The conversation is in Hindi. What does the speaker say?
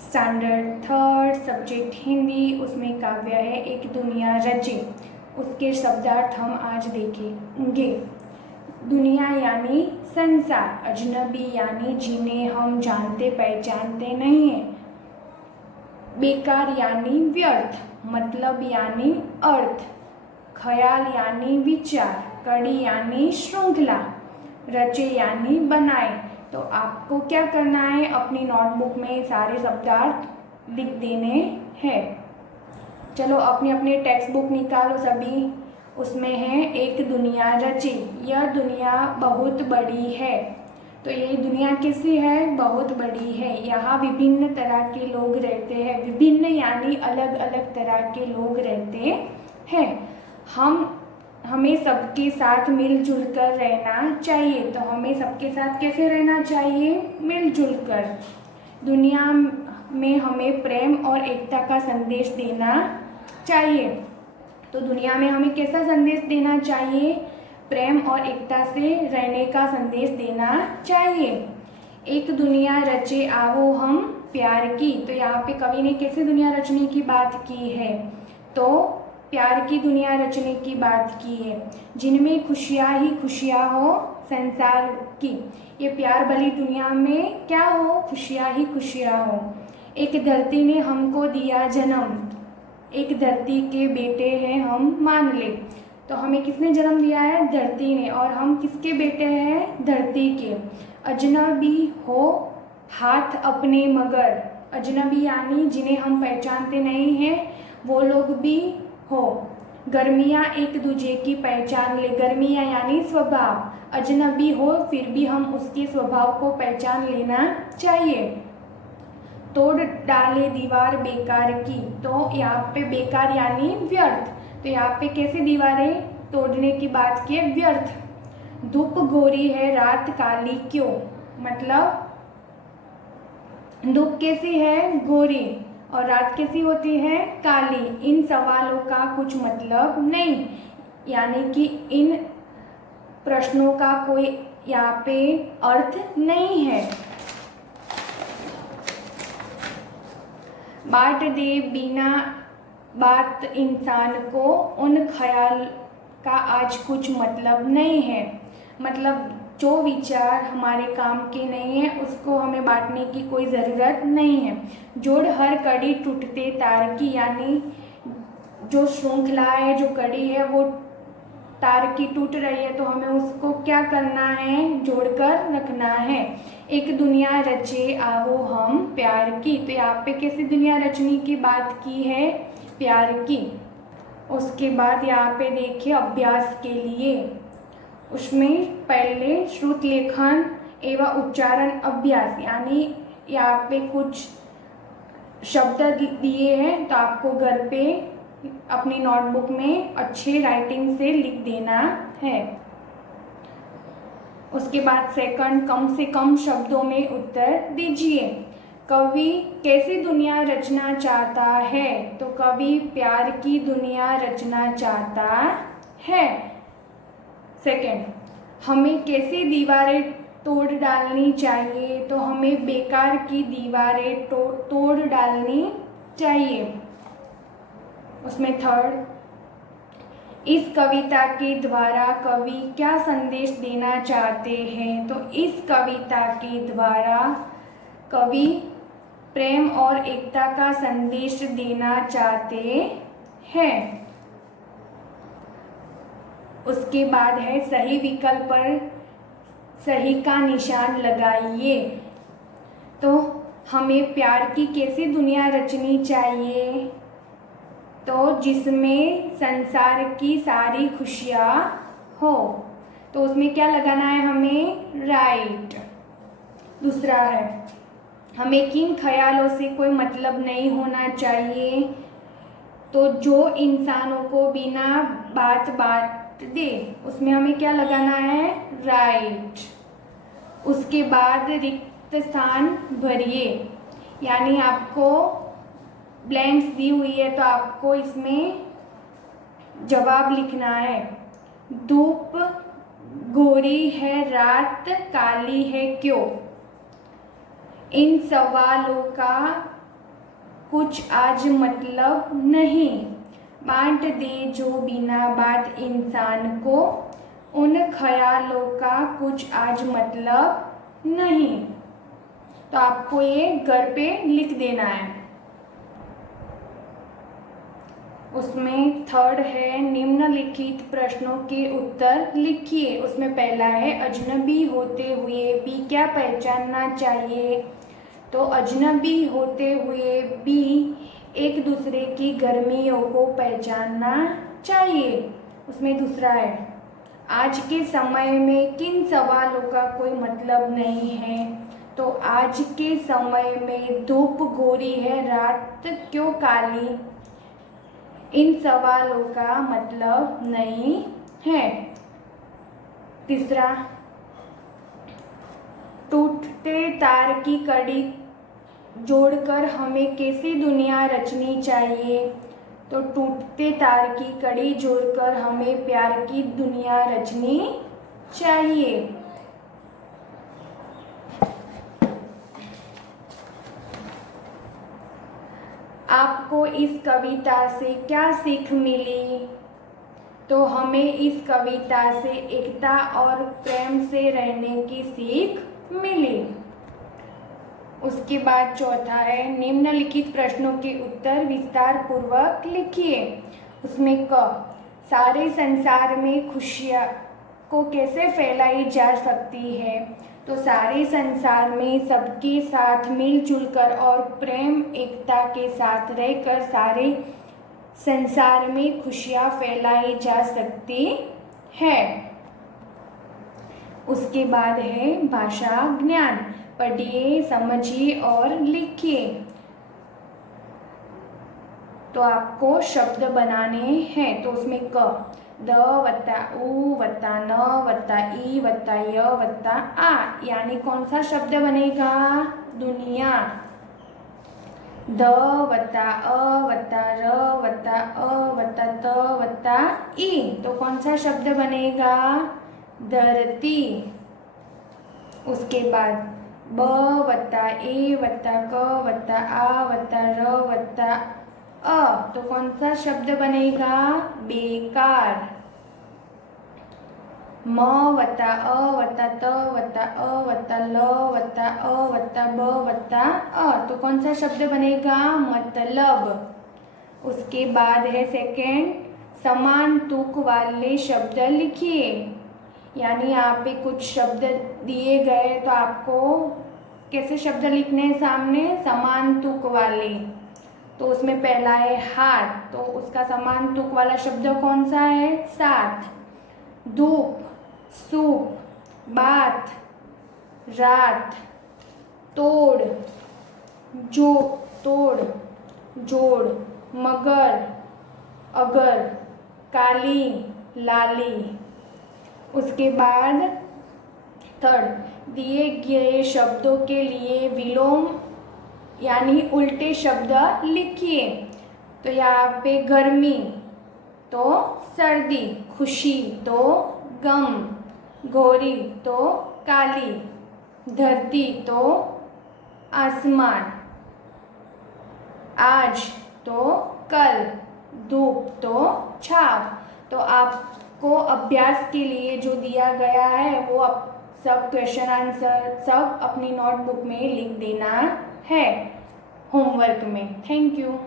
स्टैंडर्ड थर्ड, सब्जेक्ट हिंदी, उसमें काव्य है एक दुनिया रचे। उसके शब्दार्थ हम आज देखेंगे। दुनिया यानी संसार, अजनबी यानी जिन्हें हम जानते पहचानते नहीं हैं, बेकार यानी व्यर्थ, मतलब यानी अर्थ, ख्याल यानी विचार, कड़ी यानी श्रृंखला, रचे यानी बनाए। तो आपको क्या करना है, अपनी नोटबुक में सारे शब्दार्थ लिख देने हैं। चलो अपनी अपनी टेक्स्ट बुक निकालो सभी। उसमें है एक दुनिया रची। यह दुनिया बहुत बड़ी है। तो ये दुनिया कैसी है, बहुत बड़ी है। यहाँ विभिन्न तरह के लोग रहते हैं। विभिन्न यानी अलग अलग तरह के लोग रहते हैं। हमें सबके साथ मिलजुल कर रहना चाहिए। तो हमें सबके साथ कैसे रहना चाहिए, मिलजुल कर। दुनिया में हमें प्रेम और एकता का संदेश देना चाहिए। तो दुनिया में हमें कैसा संदेश देना चाहिए, प्रेम और एकता से रहने का संदेश देना चाहिए। एक दुनिया रचे आओ हम प्यार की। तो यहाँ पे कवि ने कैसे दुनिया रचने की बात की है, तो प्यार की दुनिया रचने की बात की है, जिनमें खुशियाँ ही खुशियाँ हो संसार की। ये प्यार भली दुनिया में क्या हो, खुशियाँ ही खुशियाँ हो। एक धरती ने हमको दिया जन्म, एक धरती के बेटे हैं हम मान ले। तो हमें किसने जन्म दिया है, धरती ने, और हम किसके बेटे हैं, धरती के। अजनबी हो हाथ अपने मगर, अजनबी यानी जिन्हें हम पहचानते नहीं हैं वो लोग भी हो। गर्मियाँ एक दूजे की पहचान ले, गर्मियाँ यानी स्वभाव, अजनबी हो फिर भी हम उसके स्वभाव को पहचान लेना चाहिए। तोड़ डाले दीवार बेकार की। तो यहाँ पे बेकार यानी व्यर्थ। तो यहाँ पे कैसे दीवारें तोड़ने की बात की है, व्यर्थ। धूप गोरी है रात काली क्यों, मतलब धूप कैसी है, गोरी, और रात कैसी होती है, काली। इन सवालों का कुछ मतलब नहीं, यानी कि इन प्रश्नों का कोई यहाँ पे अर्थ नहीं है। बांट दे बिना बात इंसान को, उन ख्याल का आज कुछ मतलब नहीं है। मतलब जो विचार हमारे काम के नहीं है उसको हमें बांटने की कोई ज़रूरत नहीं है। जोड़ हर कड़ी टूटते तार की, यानी जो श्रृंखला है, जो कड़ी है वो तार की टूट रही है, तो हमें उसको क्या करना है, जोड़कर रखना है। एक दुनिया रचे आओ हम प्यार की। तो यहाँ पे कैसी दुनिया रचने की बात की है, प्यार की। उसके बाद यहाँ पे देखिए अभ्यास के लिए, उसमें पहले श्रुत लेखन एवं उच्चारण अभ्यास, यानी यहाँ पे कुछ शब्द दिए हैं तो आपको घर पे अपनी नोटबुक में अच्छे राइटिंग से लिख देना है। उसके बाद सेकंड, कम से कम शब्दों में उत्तर दीजिए। कवि कैसी दुनिया रचना चाहता है, तो कवि प्यार की दुनिया रचना चाहता है। सेकंड, हमें कैसी दीवारें तोड़ डालनी चाहिए, तो हमें बेकार की दीवारें तोड़ डालनी चाहिए। उसमें थर्ड, इस कविता के द्वारा कवि क्या संदेश देना चाहते हैं, तो इस कविता के द्वारा कवि प्रेम और एकता का संदेश देना चाहते हैं। उसके बाद है सही विकल्प पर सही का निशान लगाइए। तो हमें प्यार की कैसी दुनिया रचनी चाहिए, तो जिसमें संसार की सारी खुशियाँ हो, तो उसमें क्या लगाना है हमें, राइट। दूसरा है हमें किन ख्यालों से कोई मतलब नहीं होना चाहिए, तो जो इंसानों को बिना बात दे, उसमें हमें क्या लगाना है, राइट। उसके बाद रिक्त स्थान भरिए, यानी आपको ब्लैंक्स दी हुई है तो आपको इसमें जवाब लिखना है। धूप गोरी है रात काली है क्यों, इन सवालों का कुछ आज मतलब नहीं। बांट दे जो बिना बात इंसान को, उन ख्यालों का कुछ आज मतलब नहीं। तो आपको ये घर पे लिख देना है। उसमें थर्ड है निम्नलिखित प्रश्नों के उत्तर लिखिए। उसमें पहला है अजनबी होते हुए भी क्या पहचानना चाहिए। तो अजनबी होते हुए भी एक दूसरे की गर्मियों को पहचानना चाहिए। उसमें दूसरा है आज के समय में किन सवालों का कोई मतलब नहीं है। तो आज के समय में धूप गोरी है रात क्यों काली, इन सवालों का मतलब नहीं है। तीसरा टूटते तार की कड़ी जोड़कर हमें कैसी दुनिया रचनी चाहिए। तो टूटते तार की कड़ी जोड़कर हमें प्यार की दुनिया रचनी चाहिए। आपको इस कविता से क्या सीख मिली। तो हमें इस कविता से एकता और प्रेम से रहने की सीख मिली। उसके बाद चौथा है निम्नलिखित प्रश्नों के उत्तर विस्तार पूर्वक लिखिए। उसमें क सारे संसार में खुशियाँ को कैसे फैलाई जा सकती है। तो सारे संसार में सबके साथ मिलजुल कर और प्रेम एकता के साथ रहकर सारे संसार में खुशियाँ फैलाई जा सकती है। उसके बाद है भाषा ज्ञान। पढ़िए समझिए और लिखिए। तो आपको शब्द बनाने हैं। तो उसमें क द वत्ता उ वत्ता न वत्ता ई वत्ता य वत्ता आ, यानी कौन सा शब्द बनेगा दुनिया। द वत्ता अ वत्ता र वत्ता अ वत्ता त वत्ता ई, तो कौन सा शब्द बनेगा धरती। उसके बाद ब वत्ता ए वत्ता क वत्ता आ वत्ता र वत्ता अ, तो कौन सा शब्द बनेगा बेकार। म वत्ता अ वत्ता त वत्ता अ वत्ता ल वत्ता अ वत्ता ब वत्ता अ, तो कौन सा शब्द बनेगा मतलब। उसके बाद है सेकेंड समान तुक वाले शब्द लिखिए। यानी यहाँ पे कुछ शब्द दिए गए तो आपको कैसे शब्द लिखने हैं सामने समान तुक वाले। तो उसमें पहला है हाथ, तो उसका समान तुक वाला शब्द कौन सा है साथ। धूप, सूप, बात, रात, तोड़, जो तोड़, जोड़, मगर, अगर, काली, लाली। उसके बाद थर्ड दिए गए शब्दों के लिए विलोम यानी उल्टे शब्द लिखिए। तो यहाँ पे गर्मी तो सर्दी, खुशी तो गम, गोरी तो काली, धरती तो आसमान, आज तो कल, धूप तो छाव। तो आपको अभ्यास के लिए जो दिया गया है वो सब क्वेश्चन आंसर सब अपनी नोटबुक में लिख देना है होमवर्क में। Thank you.